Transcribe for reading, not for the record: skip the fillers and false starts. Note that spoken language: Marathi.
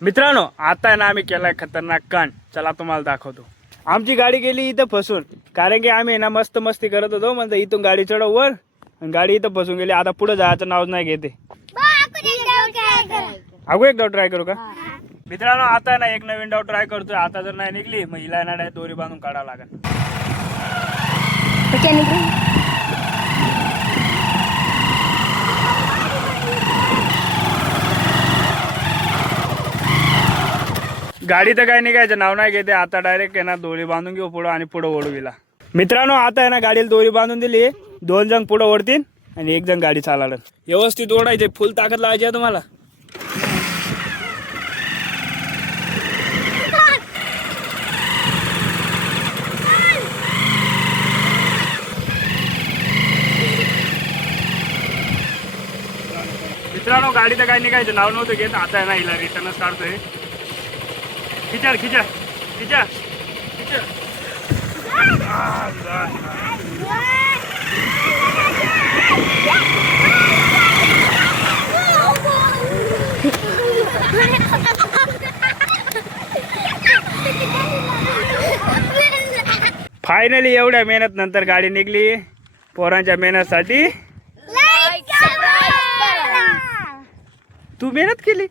मित्रांनो आता आहे ना आम्ही केलाय खतरनाक कांड. चला तुम्हाला दाखवतो. आमची गाडी गेली इथं फसून, कारण की आम्ही ना मस्त मस्ती करत होतो. म्हणजे इथून गाडी चढव वर आणि गाडी इथं फसून गेली. आता पुढे जायचं नाव नाही घेते. अगो एक डाव ट्राय करू का मित्रांनो? आता ना एक नवीन डाव ट्राय करतोय. आता जर नाही निघली मग हिला ना दोरी बांधून काढावं लागेल. गाडी तर काय निघायचं नाव नाही घेते. आता डायरेक्ट आहे ना दोरी बांधून घेऊ पुढं आणि पुढं ओढू गेला. मित्रांनो आता आहे ना गाडीला दोरी बांधून दिली. 2 जण पुढं ओढतील आणि 1 जण गाडी चालवलं. व्यवस्थित ओढायचे, फुल ताकद लावायची आहे तुम्हाला. मित्रांनो गाडी तर काय निघायचं नाव नव्हतं घेत. आता आहे ना हिला रिटर्नच काढतोय. खिचा खिचा खिचा खिचा. फायनली एवढ्या मेहनत नंतर गाडी निघली. पोरांच्या मेहनतसाठी तू मेहनत केली.